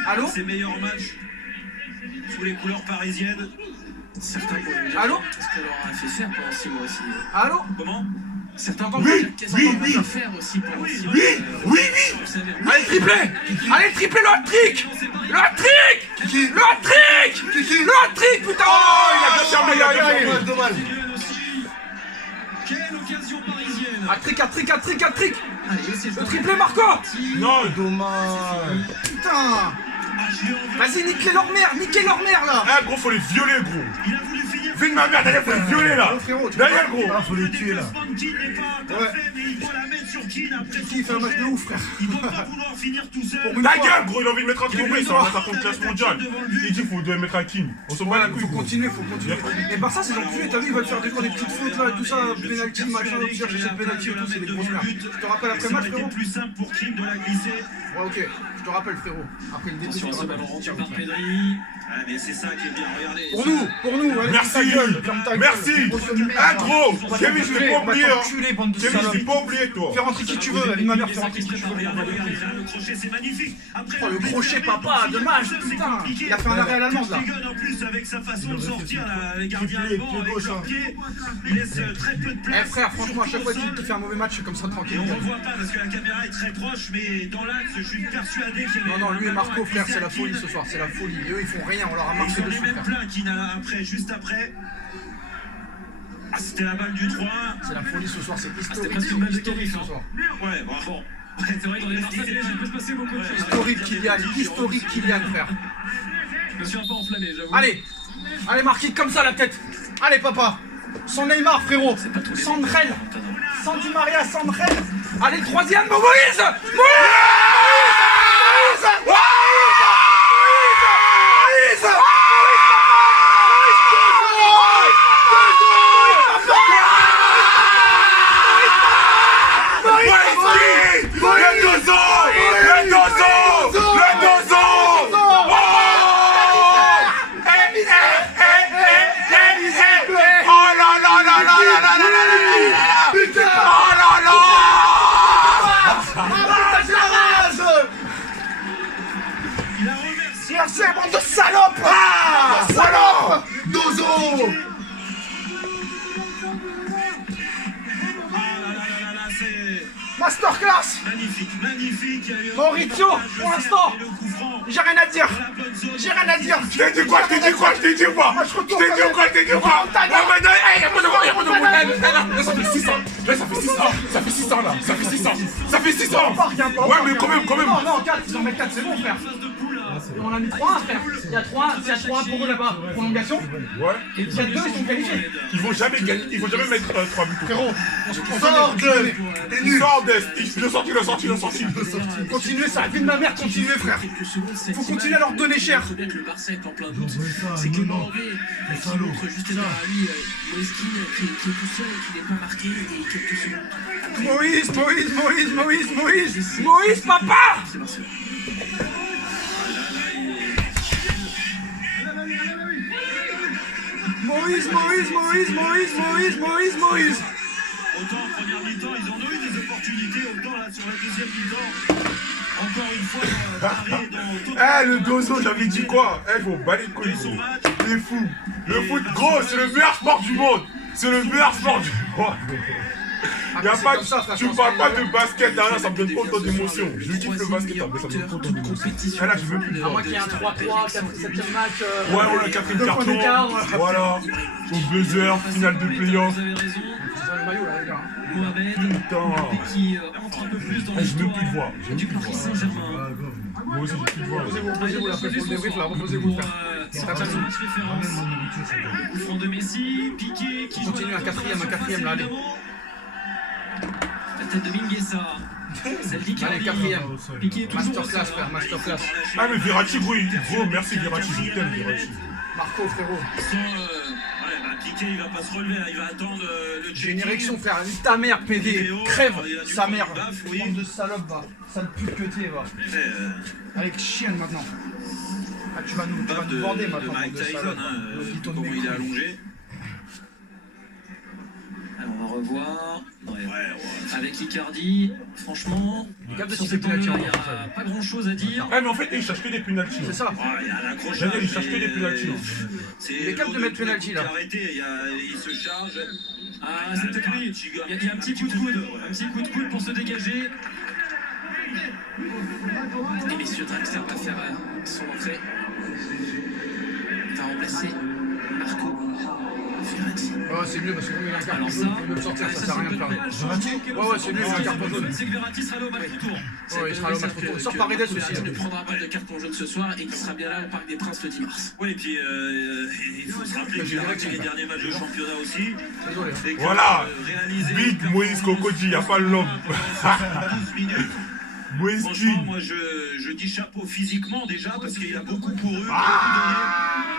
Allô? ses meilleurs matchs sous les couleurs parisiennes. Certains pourraient me dire Allô? qu'est-ce qu'elle leur a fait faire pendant 6 mois aussi. Allô? Comment? Certains Oui, pourraient me dire qu'est-ce qu'elle leur a oui. fait faire aussi pendant 6 mois. Oui. Vous savez, Allez, triplé! Allez, triplé, le hat-trick! Le hat-trick! Le hat-trick! Le hat-trick, putain! Oh, il a bien fermé, Dommage. Kylian aussi. Quelle occasion parisienne! Hat-trick! Allez, c'est Le triplé, Marco! Non, Dommage. Putain! Vas-y, niquez leur mère, là! eh, gros, faut les violer, gros. Il a voulu finir. Vie de ma mère, derrière, faut les violer, là. Oh, frérot, tu Derrière, gros. Ah, faut les tuer là. Keane n'est pas parfait, mais il doit la mettre sur Keane après Qui fait un match de ouf, frère? Il doit pas vouloir finir tout seul. Une Ta fois. gueule, gros, il a envie de mettre un triplé, il s'en va mettre un classe mondiale. Il dit faut doit mettre un king. On s'en bat Voilà, les couilles, faut gros. continuer. Et Barça, c'est l'enculé, t'as vu, ils veulent faire des petites fautes là, tout ça, penalty, machin, l'autre chercher cette penalty et tout, c'est des grosses merdes. Je te rappelle après le match, Ça aurait frérot? été plus simple pour Keane de la glisser. Ouais, ok, je te rappelle, frérot. Après le début, je Attention à te ce rappelle. ballon rendu par Pedri. Ah, mais c'est ça qui est bien, regardez. Pour nous, allez, Merci. ferme ta gueule, ferme ta gueule. Merci. Grosse merde. Ah, gros. On va Kevin, je t'enculer, t'ai pas on va oublié, hein. t'enculer, bande de Kevin, je salopes. t'ai pas oublié, toi. Fais rentrer qui tu veux, la vie de ma mère, fais rentrer qui tu veux. Regardez, regardez, là, le crochet, c'est magnifique. Après, Oh, le crochet, papa, dommage, putain. Il a fait un arrêt à l'allemande, là. Keegan, en plus, avec sa façon de sortir, là, les gardiens Triplé, allemands, pied avec gauche, leurs hein. pieds, il laisse très peu de Eh place. frère, franchement, à chaque fois Surtout au qu'il sol. fait un mauvais match, c'est comme ça Et tranquille. on ne voit pas parce que la caméra est très proche, mais dans l'axe, je suis persuadé qu'il y avait. Non, lui et Marco, vraiment un frère, c'est la glissé à folie Keane. ce soir, c'est la folie. Et eux, ils font rien, on leur a Ils marché sont les dessus, mêmes frère. pleins qui après, juste après. Ah, c'était la balle du 3. C'est la folie ce soir, c'est historique. presque une balle de Historique Kylian, ce soir. Ouais, bravo. C'est vrai, dans les Marseillais, il peut se passer beaucoup de choses. Historique Kylian, frère. Je me suis un peu enflammé, j'avoue. Allez, Marquis, comme ça la tête. Allez, papa. Sans Neymar, frérot. Sans Drell. Sans Di Maria, sans Drell. Allez, le troisième, Moïse. Oh là là Masterclass. Magnifique, magnifique. Maurizio, pour l'instant, j'ai rien à dire. J'ai rien à dire. Je t'ai dit quoi? Je t'ai dit quoi? Je t'ai dit quoi? Moi, je retourne. Je t'ai dit quoi? Je t'ai dit quoi? Ta gueule. Y'a pas de mots, y'a pas de mots. Là, ça fait 600. Là, ça fait 600. Ça fait 600 là. Ça fait 600. Ça fait 600. Ouais, mais quand même, quand même. Non, non, 4, ils en mettent 4, c'est bon, frère. On a mis 3-1, frère. Il y a 3-1 pour eux là-bas. Prolongation. Ouais. Et il y a 2, ils sont qualifiés. Ils vont jamais gagner. Ils vont jamais mettre 3 buts. Frérot, Sors de. Sors de. Il a sorti. continuez, ça a vie de ma mère, continuez, frère. Faut continuer à leur donner cher. Il faut bien que le Barça est en plein doute. C'est Clément André qui montre juste derrière lui Moïskine qui est tout seul et qui n'est pas marqué et quelques secondes. Moïse, papa. C'est Barcelone. Moïse. Autant en première mi-temps, ils en ont eu des opportunités, autant là sur la deuxième mi-temps. Encore une fois, Paris dans Eh, le dozo, j'avais dit quoi? Eh, je m'en bats les couilles, gros. T'es fou. Le foot, gros, c'est le meilleur sport du monde. C'est le meilleur sport du monde. Y a pas, tu me parles pas de basket derrière, ça me donne autant d'émotions. Je kiffe le basket, mais ça me donne autant d'émotions. Ah là, je veux plus le À voir. moins qu'il y ait un 3-3, 7ème match. Ouais, on a 4ème deux points d'écart, carton. Voilà. Au buzzer, finale de playoff. Vous avez raison. C'est le maillot là, les gars. Mohamed Putain. qui entre un peu plus dans Eh, je veux l'histoire plus le voir. du Paris Saint-Germain. Moi aussi, j'ai plus le voir. Reposez-vous là, pour le débrief là, reposez-vous, frère. C'est un match référence. Coup franc de Messi, Piqué qui Continue, un quatrième là, allez. La tête de Mingueza. Celle d'Icardi. Allez, quatrième. Piqué est toujours au Masterclass, sol. frère, masterclass. Ah, mais Verratti, gros, merci Verratti, je t'aime, Verratti. Marco, frérot. Piqué, il va pas se relever, il va attendre le J'ai une checking. érection, frère. Nique ta mère, PD. Crève, sa mère. Baf, oui. Bande de salope, va. Sale pute que t'es, va. Avec chienne maintenant. Ah, tu vas nous border de maintenant, bande Mike de Tyson, salope. hein, Le guiton de comment mes il est couilles. allongé. Alors on va revoir. Ouais. Ouais. Avec Icardi, franchement, Regarde sur si cette c'est penalty angle-là, il encore. n'y a pas grand chose à dire. Eh, mais en fait, il cherche que des pénaltys. C'est ça. Il y a un accrochage. Daniel, il cherche que des pénaltys. Il est capable de mettre penalty, là. Il se charge. Ah, c'est peut-être lui. Il y a un petit coup de coude. Un petit coup de coude pour se dégager. Et messieurs, Draxler va faire son entrée. Il va remplacer Marco Verratti. Oh, c'est mieux parce que lui, il a un carton Alors jaune, ça, il peut me sortir, ça sert à rien de faire. Verratti. Ouais, c'est mieux, il a un carton jaune. C'est que Verratti sera là au match retour. Ouais, il sera là au match retour. Il sort Paredes aussi. Il ne prendra pas de carton jaune ce soir et qui sera bien là au Parc des Princes le 10 mars. Oui, et puis il faut se rappeler qu'il a raté les derniers matchs de championnat aussi. Désolé. Et que, Voilà. réaliser Big Moïse Cocody, y a pas l'homme. 12 minutes. Moïse Franchement, King. moi je dis chapeau physiquement déjà parce qu'il a beaucoup couru, beaucoup donné.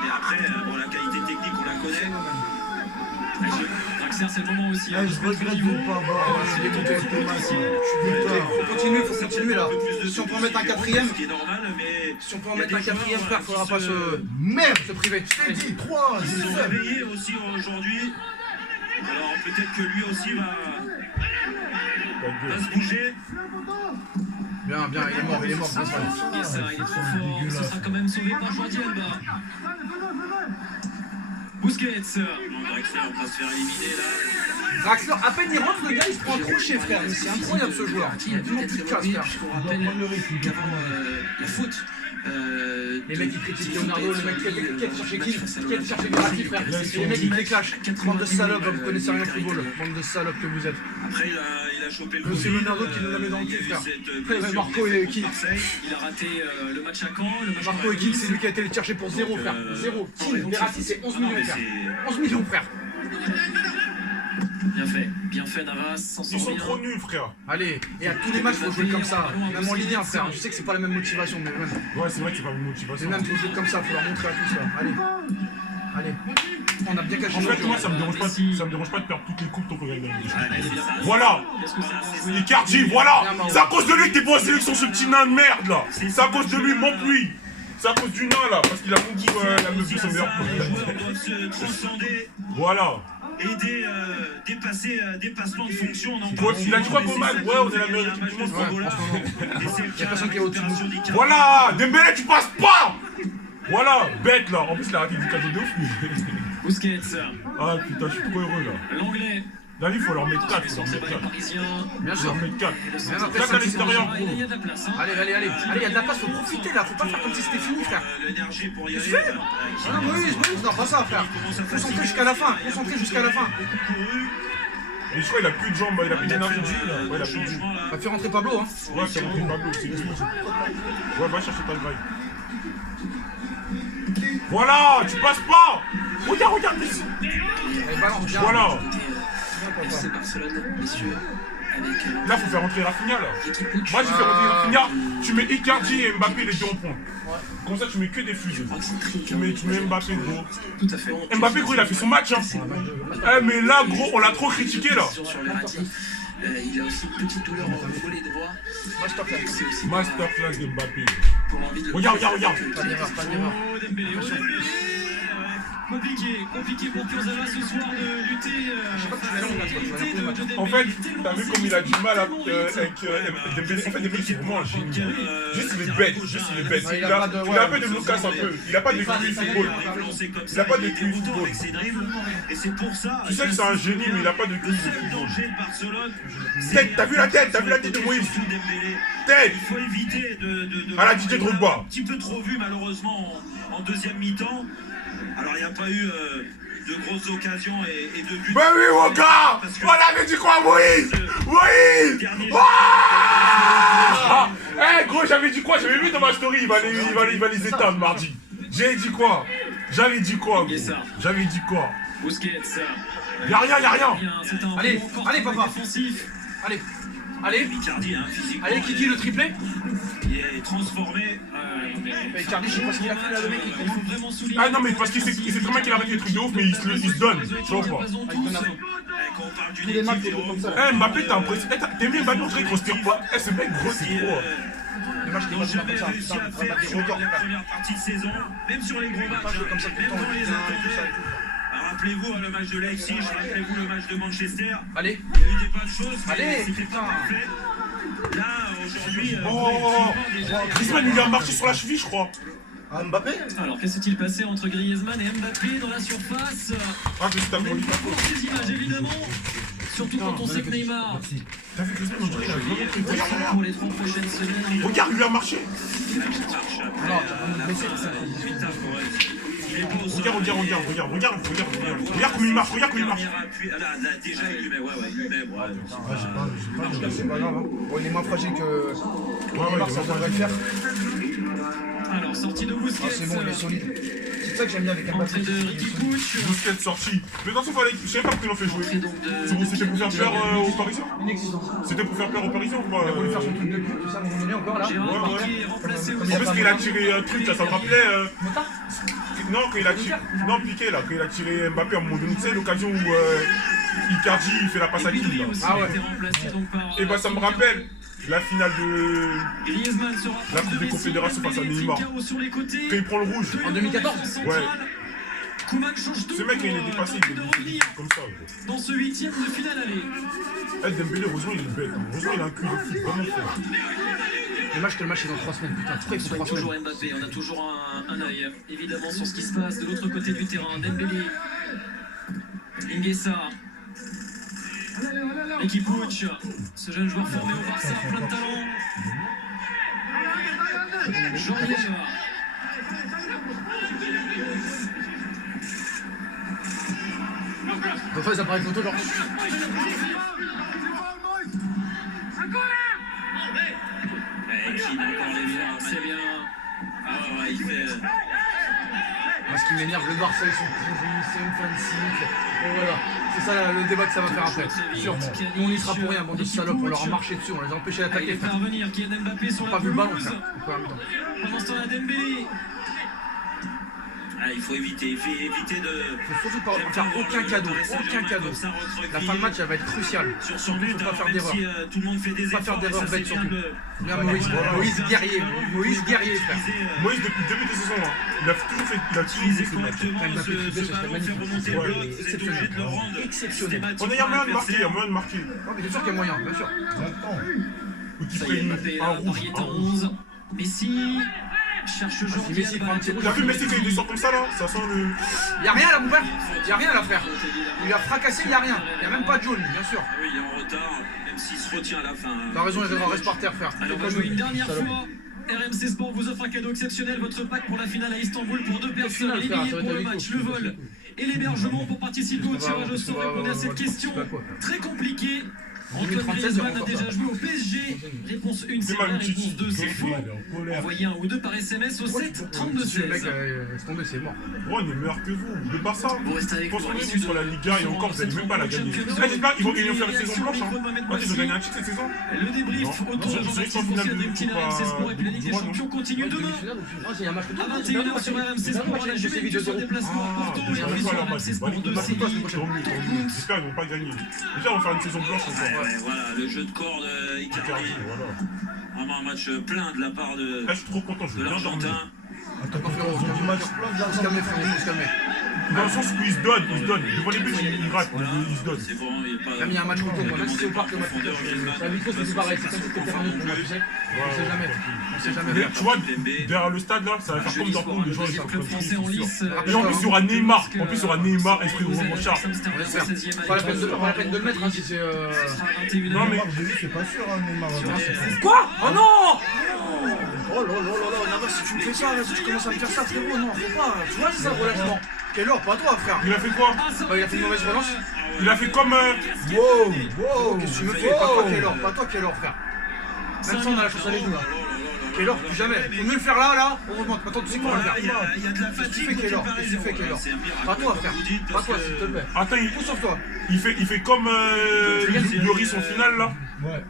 Et après, bon, la qualité technique, on la connaît. Draxler, c'est le moment aussi. Eh, je regrette de ne pas avoir. c'est dégoûté. Putain. Faut continuer là. Si on peut en mettre un quatrième, Ce qui est normal, mais si on peut en il y a mettre un des joueurs, quatrième, frère, faudra qui pas se Merde. priver. Je t'ai dit 3, Ils j'ai sont fait. réveillés aussi aujourd'hui. Alors peut-être que lui aussi va se bouger. Bien, il est mort, c'est ça. Et ça, il est trop fort. Ce sera quand même sauvé par Jordi Alba. Busquets. Non, Draxler va pas se faire éliminer là. Draxler, à peine il rentre, le gars il se prend un crochet, frère. Mais c'est incroyable ce joueur. Il a tellement plus de casse, frère. Puisqu'on rappelle qu'avant la faute. Les mecs qui critiquent Leonardo, le mec qui a cherché qui a cherché Verratti, frère. Et les mecs ils me les clashent. Bande de salopes, vous connaissez rien au football. Bande de salopes que vous êtes. Après, il a chopé le C'est Leonardo qui nous l'a mis dans le cul, frère. Marco et King. Il a raté le match à Caen. Le match Marco et King, c'est lui qui a été le chercher pour 0, frère. 0. King, Verratti, c'est 11 millions, frère. 11 millions, frère. Bien fait Navas, s'en Ils sort sont trop bien. nuls, frère. Allez, et à tous les matchs, faut jouer comme ça. Même en Ligue 1, frère. Je sais que c'est pas la même motivation, mais même. Ouais, c'est vrai que c'est pas une Mais motivation. même, faut jouer comme ça, faut leur montrer à tous là. Allez. On a bien caché En notre fait, jeu. moi, ça me dérange pas de perdre toutes les coupes tant qu'on gagne la Ligue des Champions. ça. Voilà. Est-ce que c'est bon? Icardi, voilà. C'est à cause de lui que t'es pas en sélection, ce petit nain de merde là. C'est à cause de lui, manque lui. C'est à cause du nain là, parce qu'il a conquis la meuf de son meilleur Les pote. joueurs doivent se transcender Voilà. et dépasser dépassement de fonction. On en Quoi, parle il a dit quoi, souvent, Coman? des Ouais, on est la essais, meilleure des équipe du monde. matchs de football, Ouais, en ce moment. et c'est le Y a personne qui est au-dessus de nous. récupération d'Icardi. Voilà. Dembélé, tu passes pas. Voilà, bête là. En plus, il a raté du cadeau de ouf. Busquets. Ah putain, je suis trop heureux là. L'anglais. Là, il faut leur mettre 4. Ils ont les Parisiens. Bien Faut sûr. leur mettre 4. après, 4 à l'extérieur, Il gros. y a de la place. Hein. Allez, il y a de la place, faut profiter là, faut pas faire comme si c'était fini, frère. L'énergie pour y Qu'est-ce aller. que tu fais? Ah, Moïse, non, pas ça, frère. Concentré jusqu'à la fin, concentré jusqu'à la fin. Et je crois qu'il a plus de jambes, il a plus d'énergie. Ouais, il a plus de jus. Va faire rentrer Pablo, hein. Ouais, c'est rentré Pablo, c'est lui. Ouais, va chercher ta drive. Voilà, tu passes pas. Regarde ici. Allez, balance, bien. Voilà. FC Barcelone, messieurs, avec Là, faut faire rentrer Rafinha là. l'équipe. Moi, j'ai fait rentrer Rafinha. Tu mets Icardi et Mbappé les deux en point. Comme ça, tu mets que des fusées. Tu mets Mbappé, gros. Tout à fait. Mbappé, gros, il a fait son match. Hein. Eh, mais là, gros, on l'a trop critiqué là. Sur Verratti. Il a aussi une petite douleur au volet droit. Masterclass de Mbappé. Pour envie de Regarde. Pas d'erreur, pas d'erreur. Oh, Dembélé, compliqué pour Kurzawa ce soir de lutter. En fait, t'as vu comme il a du mal avec Dembélé. En fait, Dembélé, c'est vraiment un génie. Juste, il est bête. Il a un peu de Lucas un peu. Il a pas de QI football. Il a pas de QI football. Et c'est pour ça. Tu sais que c'est un génie, mais il a pas de QI Le football. danger de Barcelone. Tête, t'as vu la tête de Moïse. Tête. Il faut éviter de À la Didier on l'a Drogba. un petit peu trop vu malheureusement en deuxième mi-temps. Alors il n'y a pas eu de grosses occasions et de buts. Bah oui, mon gars. On avait dit quoi, Moïse. Ah eh, gros, j'avais dit quoi? J'avais vu dans ma story, il va les éteindre mardi. J'avais dit quoi? Gros. J'avais dit quoi? Busquets. Y'a rien. C'est un Allez, bon allez, corps papa. défensif. Allez, Icardi, hein, physiquement. allez, Kiki, le triplé. Il est transformé. Mais Icardi, je sais pas ce qu'il a fait là, le mec. Il faut vraiment souligner. Ah non, mais parce qu'il sait très bien qu'il arrête les trucs de ouf, mais il se donne. Tu vois pas? Quand on parle d'une les matchs, équipe, c'est comme ça. Eh, Mbappé, t'as l'impression. T'aimes bien Mbappé, on dirait qu'il respire pas. Eh, ce mec, gros, c'est trop. Les matchs, n'ont jamais réussi à ça, faire des sur la records, frère. première partie de saison, même sur les gros matchs, Pas jouer comme ça tout le même temps, quand on les tout ça et tout attendait. ça. Rappelez-vous le match de Leipzig, rappelez-vous le match de Manchester. Allez, Il y a eu des pas de choses, mais Allez, c'était putain. pas parfait. Là, aujourd'hui, Oh, Griezmann, il a marché sur la cheville, je crois. Ah, Mbappé? Alors, que s'est-il passé entre Griezmann et Mbappé dans la surface? Ah, mais c'est ta folie. Pour ces images, évidemment. Surtout quand on sait que Neymar, T'as vu Griezmann, on dirait qu'il a vraiment pris une grosse. pour les 3 prochaines semaines, Regarde, il lui a marché. Regarde comme il marche, Déjà, il lui met, il lui met. c'est pas grave. Hein. Bon, il est moins fragile que Neymar, ça devrait le faire. alors sortie de Ah, Busquets, c'est bon, il est solide. C'est ça que j'aime bien avec Mbappé. entrée de Ricky Puig, Busquets sorti. Mais attention, je sais pas pourquoi ils l'ont fait jouer. entrée donc de... C'était pour faire peur aux Parisiens? Inexistant. C'était pour faire peur aux Parisiens ou pas? Il a voulu faire son truc de cul, tout ça, à un moment donné encore là. Gérard Ouais. Piqué remplacé Comme aussi. En plus, qu'il a tiré un truc, là, ça me rappelait. Motard. Non, quand il a tiré. Non, Piqué, là, quand il a tiré Mbappé à un moment donné, tu sais, l'occasion où Icardi il fait la passe à Et Kim, Pedri là. aussi Ah a ouais. été remplacé donc par... Et bah, ça me rappelle la finale de. Griezmann sera La Coupe des Confédérations face à Neymar. sur les côtés. Quand il prend le rouge. En 2014. Ouais. Koeman change de Ce mec, quand il est dépassé, il de est revenir comme ça, gros. dans ce 8e de finale aller. Eh, Dembélé, heureusement, il est bête. Hein. Heureusement, il a un cul de foot vraiment fort. Le match est dans 3 semaines, putain. Pourquoi il faut 3 Toujours semaines? Mbappé, on a toujours un œil évidemment sur ce qui se passe de l'autre côté du terrain. Dembélé, Inguessa, Ricky Puig, ce jeune joueur formé au Barça, plein de talent. Jordi Alba. On fait les appareils photo, genre. C'est bien. Il fait. Moi, ce qui m'énerve, le Barça, ils sont pourris, c'est une fin de cycle. Et voilà, c'est ça le débat que ça va faire après. Sûrement. Nous, on y sera pour rien, bande de salopes, on leur a marché dessus, on les a empêchés Ah, il d'attaquer, est fait frère. revenir Kylian Mbappé sur On la n'a pas vu le ballon, pelouse. frère. Au premier mi-temps. Pendant ce temps-là, Dembélé. Il faut éviter de. Faut surtout pas faire aucun cadeau, aucun cadeau. La fin de match, elle va être cruciale. Sur son Surtout, but, faut pas faire même d'erreur. si tout le monde fait des Pas faire efforts, d'erreur et ça, bête c'est bien surtout. de- Bien Moïse guerrier, Moïse guerrier, frère. Moïse, depuis le début de saison, hein, il a toujours fait Utiliser ce match. correctement Mbappé ce triplé, ce serait ballon, faire magnifique. remonter le Ouais, bloc, vous êtes obligé de le rendre Exceptionnel. On a moyen de marquer, il y a moyen de marquer. Non, mais bien sûr qu'il y a moyen, bien sûr. Ou qu'il Ça y ferait est, Mbappé, un rouge. Paris est à 11. Messi. cherche Si Jordi Messi prend un petit rouge, T'as vu Messi quand il descend comme ça là? Ça sent le. Y'a rien là, mon père. Y'a rien là, frère. Il lui a fracassé, y'a rien. Y'a même pas de jaune, bien sûr. Ah oui, il est en retard, même s'il se retient à la fin. T'as raison, il reste par terre, frère. Alors on va jouer une dernière fois. RMC Sport vous offre un cadeau exceptionnel, votre pack pour la finale à Istanbul pour 2 personnes, finale, les frère, billets ça va pour être le avec match, vous. le vol et l'hébergement pour participer au tirage au sort. Répondez à cette question très compliquée. Antoine 2037, Griezmann a c'est déjà encore joué au PSG. Réponse 1, c'est vrai. Réponse 2, c'est faux. Envoyez un ou deux par SMS au 7 32 Si le mec 16. laisse tomber, c'est mort. Oh, il est meilleur que vous. De par ça. Vous restez avec nous. Concentrez-vous sur la Liga et encore, vous n'allez même pas la gagner. Là, j'espère qu'ils vont gagner faire une saison blanche. Moi, ils ont gagné un titre cette saison. Le débrief autour de Jean-Baptiste Boursier, Dream Team RMC Sport et puis la Ligue des Champions continue demain. À 21h sur RMC Sport, la Juventus se déplacement à Porto et puis sur RMC Sport 2, c'est J'espère qu'ils vont pas gagner. Déjà, on va faire une saison blanche encore. Ouais, voilà, le jeu de corde Icardi. Voilà. Vraiment un match plein de la part de Là, je suis trop content, je de vais bien dormir. l'Argentin. Attends, frérot, on a du match plein de Faut se calmer, frérot, faut se calmer. Dans le sens où il se donne. Devant les buts, il rate, Voilà, il se donne. c'est bon, il n'y a pas. Même il y a un match retour, moi. Même si c'est au parc, le match retour. La vitre, c'est tout pareil. C'est comme si c'était terminé pour moi, tu sais. On sait jamais. On sait jamais. Mais frère. tu vois, derrière le stade là, ça va faire comme Dortmund, les gens ils sont club français en lice. Et en plus, il y aura Neymar. En plus, il y aura Neymar, esprit de revanchard. On espère. Pas la peine de le mettre, hein, si c'est. Non, mais- Neymar, j'ai vu, c'est pas sûr, hein, Neymar. Quoi? Oh non! Oh là là là là, Navas, si tu me fais ça, là, si tu commences à me faire ça, frérot, non, faut pas. Tu vois, c'est ça le relâchement. Keylor, pas toi, frère. Il a fait quoi? Bah, il a fait une mauvaise relance. Il a fait comme. Wow, wow. Qu'est-ce que tu me fais? Pas toi, Keylor, pas toi, Keylor, frère. Même ça, on a la chance à les jouer, là. Keylor, plus jamais. Faut mieux le faire là, on remonte. Maintenant, tu sais comment le faire. Il y a de la Qu'est-ce que tu fatigue. fais, Keylor? Qu'est-ce que tu fais, Keylor? Pas toi, frère. Pas toi, s'il te plaît. Attends, Tout sauf toi. il fait comme Lloris en finale là. Ouais.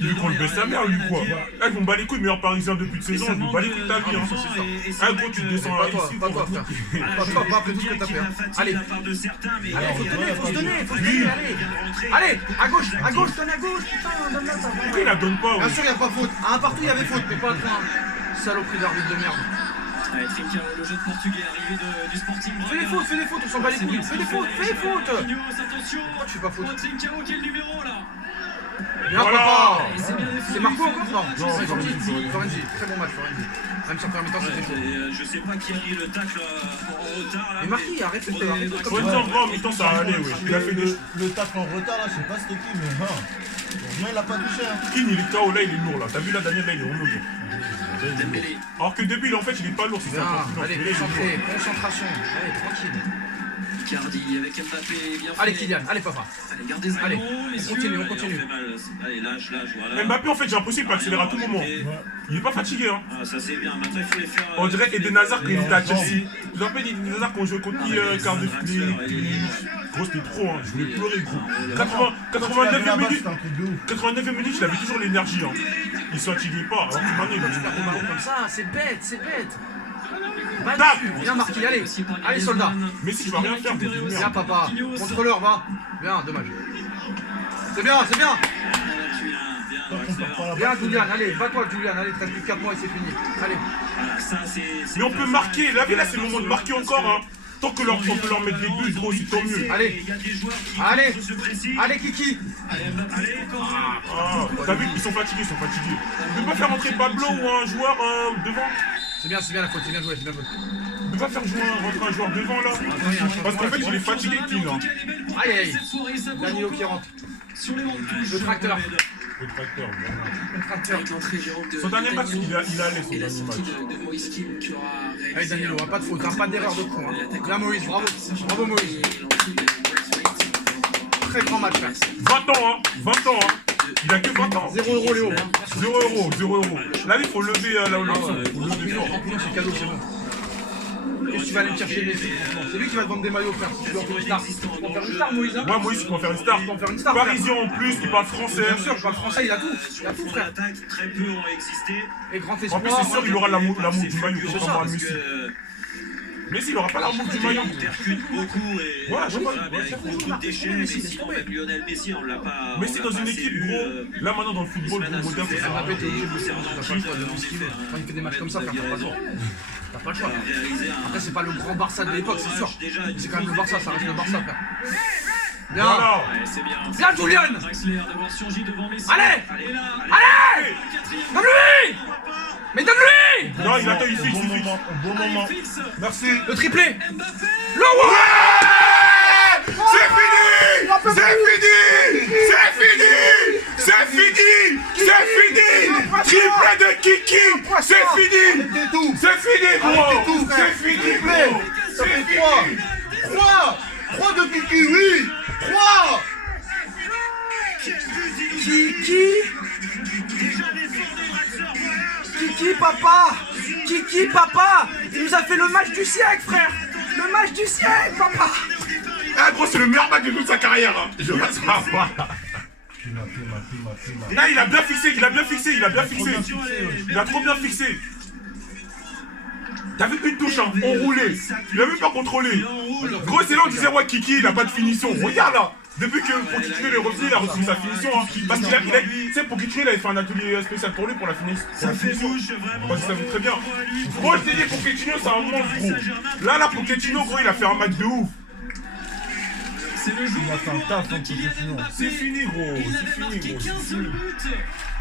Lui qu'on le baisse sa mère, lui quoi. Là, ils vont battre les couilles, meilleur parisien depuis de saison, ils vont battre les couilles de ta vie. Hein. Ah, gros, tu te descends Pas là toi, ici. pas toi, frère. Pas toi, pas après tout ce que t'as fait. hein. Allez. Allez, faut se donner, faut se donner, faut se donner, allez. Allez, à gauche, donne à gauche, putain, donne là, ça va. Pourquoi il la donne pas? Bien Ouais. sûr, il n'y a pas faute. À un partout, il y avait faute, mais pas à trois. Saloperie d'arbitre de merde. Allez, Trincao, le jeune portugais arrivé du Sporting Braga. Fais les fautes, on s'en bat les couilles. Fais les fautes. Marquinhos, attention. Pourquoi tu fais pas faute? Trincao, quel numéro là? Bien, Voilà. papa. Et c'est bien défendu. C'est Marco encore? Non, Non, c'est Florenzi. Florenzi. Très bon match, Florenzi. Même sur premier temps, c'était chaud. Je sais pas qui a mis le tacle en retard là. Mais Marquis, arrête de faire. Ouais, en vrai, en mi-temps, ça allait, ouais. Il a fait des. Le tacle en retard, là, je sais pas c'était qui, mais heureusement, il a pas touché. Hein. Kin, il est KO, là, il est lourd là. T'as vu là, Daniel, là, il est vraiment lourd. Dembélé. Alors que le début, en fait, il est pas lourd, c'est ça. Bien, allez, concentré, concentration. Allez, tranquille. Icardi avec Mbappé, bien fait. Allez, Kylian, allez, papa. Allez, gardez ce Allez, ballon, on messieurs. continue, on Il en continue. fait mal. Allez, lâche, voilà. Mbappé, en fait, j'ai l'impression qu'il peut accélérer à tout moment. Il est pas fatigué, hein. Ah, ça c'est bien. Maintenant, il faut les faire. On dirait Eden Hazard quand il était à Chelsea. Vous vous rappelez d'Eden Hazard quand on jouait contre quart de finale. Gros, c'était trop, hein. Je voulais pleurer, gros. 89e minute. C'est un truc de ouf. 89e minute, il avait toujours l'énergie, hein. Il se fatiguait pas. Alors que maintenant, il Tu perds des ballons comme ça, c'est bête, c'est bête. Bah, Tape. viens, Marquis, allez. Allez, soldat. Mais si tu vas rien faire, gros, Viens, merde. papa. Contrôleur, va. Viens, dommage. C'est bien, c'est bien. Viens, Julian, allez, bats-toi, Julian. Allez, t'as plus que 4 mois et c'est fini. Allez. Voilà, ça c'est. Mais on peut marquer. Là, là, c'est le moment de marquer encore, hein. Tant que on peut leur mettre des buts, gros, c'est tant mieux. Allez. Il y a des joueurs qui Allez. se précisent. Allez, Kiki. Allez, encore. Ah, t'as vu, ils sont fatigués, Ne pas faire entrer Pablo ou un joueur devant. C'est bien la faute, c'est bien joué, c'est bien joué. Ne pas faire rentrer un joueur devant là. Parce qu'en fait, il est fatigué, Kin. Hein. Aïe, aïe. Danilo qui rentre. Sur les bancs de touche. Le tracteur. Le tracteur, vraiment. Le tracteur. Avec l'entrée Jérôme de Son dernier match, Danilo il allait, son et la dernier match. sortie de Moïse Kim qui aura Allez, réalisé. Danilo, pas de faute, hein, pas d'erreur de con. Hein. Bien, Moïse, bravo. Bravo, Moïse. Et l'entrée de Moïse Très grand match, frère. 20 ans, hein. 20 ans, hein. Il a que 20 ans. 0 €, Léo. 0 €. Là, il faut lever la Olympique. Rampillon, c'est cadeau, c'est bon. Qu'est-ce que tu vas aller me chercher, Messi, franchement? C'est lui qui va te vendre des maillots, frère. Si tu veux en faire une star. Tu peux en faire une star, Moïse, hein? Moi, Moïse, il peut en faire une star. Tu peux en faire une star, frère. Parisien en plus, il parle français. Bien sûr, je parle français, il a tout. Il a tout, Sur frère. l'attaque, très peu ont existé. Et grand En plus, espoir. c'est sûr, il aura l'amour du maillot, C'est ça, contrairement à Parce Messi. que Messi, il aura pas l'amour du maillot. il percute beaucoup et Ouais, je vois. voilà, mais avec beaucoup de déchets. Mais sinon, même Lionel Messi, on l'a pas. Messi dans une équipe, gros. Là, maintenant, dans le football, semaine à moderne, semaine, c'est Ça ça. répète, t'es obligé de le C'est faire. en T'as pas le Argentine, choix de en ce qu'il veut. effet, Quand il fait des matchs comme ça, frère, t'as pas le choix. T'as pas le choix. réaliser un. Après, c'est pas le grand Barça de l'époque, c'est sûr. C'est quand même le Barça, ça reste le Barça, frère. Bien. Voilà. Ouais, c'est bien. Bien, Julian. Draxler d'avoir surgi devant Messi. Allez. Et là, Allez. le quatrième. Comme lui. Mais donne-lui! Non, il attend, il fixe, Bon il fixe. moment, bon moment. Merci. Le triplé! Mbappé. Le ouais! C'est fini! C'est fini! C'est fini! C'est fini! C'est fini! Triplé de Kiki! C'est fini! Arrêtez tout. C'est fini, gros! Arrêtez tout, frère. C'est fini, Triplé. gros! Ça C'est fait fini! 3. 3 de Kiki, oui. 3. Kiki! Kiki papa! Kiki papa! Il nous a fait le match du siècle, frère! Le match du siècle, papa! Ah, gros, c'est le meilleur match de toute sa carrière, hein. Je veux savoir. Pima. Là, il a bien fixé, il a bien fixé, il a bien fixé. Il a trop bien fixé. T'as vu une touche, hein, enroulé. Il a même pas contrôlé. Gros, c'est là, on disait, ouais, Kiki, il a pas de finition. Regarde là. Depuis que Pochettino est revenu, il a retrouvé sa finition. Hein. Parce qu'il a, tu sais, Pochettino, il avait fait un atelier spécial pour lui pour la finition. Parce qu'il savait très bien. Gros, je t'ai dit, Pochettino, c'est un monstre, gros. Là, Pochettino, gros, il a fait un match de ouf. C'est le jour Il a fait un taf, hein, de Kylian Pochettino. Mbappé. C'est fini, gros. Il C'est avait fini, marqué gros. qu'un C'est seul fini. but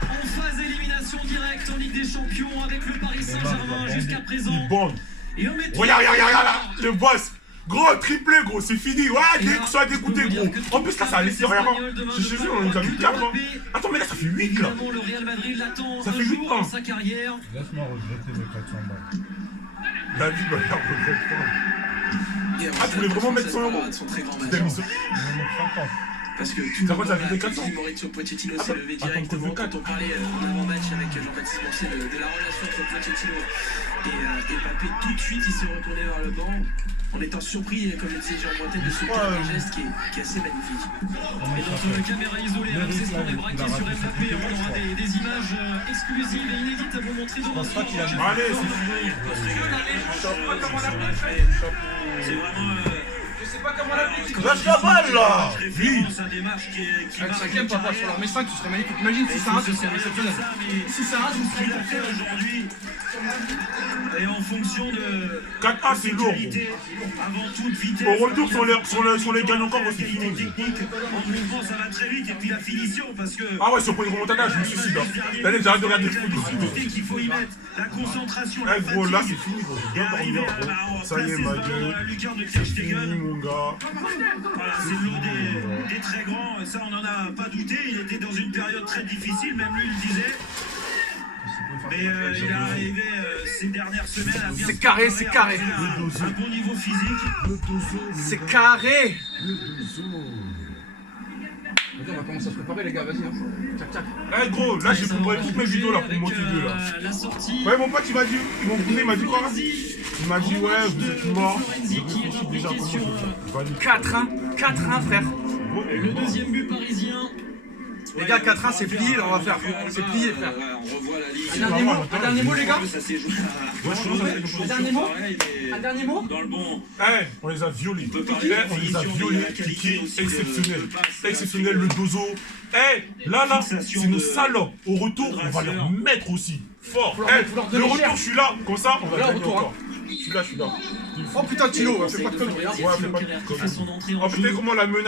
en phase d'élimination directe en Ligue des Champions avec le Paris Saint-Germain jusqu'à présent. Il bande. Et on met Regarde là, le boss. Gros, triplé, gros, c'est fini. Ouais, sois dégoûté, gros. En plus, là, ça a laissé rien. Chez eux, on nous a mis 4 ans. Attends, mais là, ça fait 8 là. Évidemment, le Real Madrid l'attend Ça un fait 8 jour ans. dans sa carrière. Laisse-moi regretter mes 400 balles. David va faire regrette. Ah, tu voulais vraiment mettre 100 euros? Son très grand match. T'as mis ça. Je vais mettre 50. Parce que tout Ça le va, monde ça fait des 400. Maurizio Pochettino Ah, s'est levé attends, directement attends, quand on parlait en avant-match avec Jean-Baptiste Boursier de la relation entre Pochettino et Mbappé. Tout de suite, il s'est retourné vers le banc en étant surpris, comme le disait Jean Bretagne, de ce dernier geste qui est assez magnifique. Et dans une caméra isolée, RMC Sport est braqué sur Mbappé. On aura des images exclusives et inédites à vous montrer dans pense pas qu'il a mis- Allez, c'est fini. C'est vraiment. Je sais pas comment l'appeler. Lâche la balle là. Référence à des matchs qui Avec marquent 5ème, une papa, sur carrière. leur mes 5, tu serais magnifique. Imagine si ça rate, ce serait exceptionnel. Si ça rate, ce Ce qu'il serait a fait aujourd'hui, et en fonction de 4A, c'est lourd. sécurité, avant toute vitesse. Au retour, sur les gagne encore, c'est fini. Technique, en mouvement, ça va très vite. Et puis la finition, parce que. Ah ouais, sur le remontada, je me suicide. Allez, j'arrête de regarder le foot. L'intensité qu'il faut y mettre, la concentration. Eh, gros, là, c'est fatigue. fini, gros. Et Viens arriver dormir, à gros. Ça y est, placer ma ce ballon dans gueule. la lucarne de Fini, Terstegen. mon gars. Voilà, c'est l'eau des très grands, ça on n'en a pas douté, il était dans une période très difficile, même lui le disait. Mais il est arrivé ces dernières semaines à bien C'est se carré, préparer, c'est carré. à un bon niveau physique. C'est carré. On va commencer à se préparer, les gars, vas-y. Hein. Tac, tac. Eh, gros, là, j'ai préparé toutes mes vidéos là pour me motiver là. La sortie. Ouais, mon pote, il m'a dit, mon cousin, il m'a dit quoi? Il m'a dit, ouais, vous êtes mort. Je réfléchis déjà comment je valide. 4-1, 4-1, frère. Le deuxième but parisien. Les gars, 4-1, c'est plié, là, on va faire. C'est plié, frère. On revoit la ligue. Un dernier mot, les gars. Ça s'est joué Un dernier mot. Un dernier mot. dans le bon. Eh, on les a violés. peut parler Eh, de on les a finition, violés. mais la qualité Kiki, aussi de exceptionnel. passe. Exceptionnel, le dozo. Eh, là, c'est Fixation une de- salope. Au retour, on va leur Draxler. mettre aussi. Fort. Faut leur Eh, mettre, faut leur le donner retour, cher. je suis là. Comme ça, on va Là, gagner retour, encore. Je suis là. Oh putain, Tilo, fais pas de conneries. Hein. Ouais, fais pas de qui fait son entrée en Oh jeu. putain, comment la menace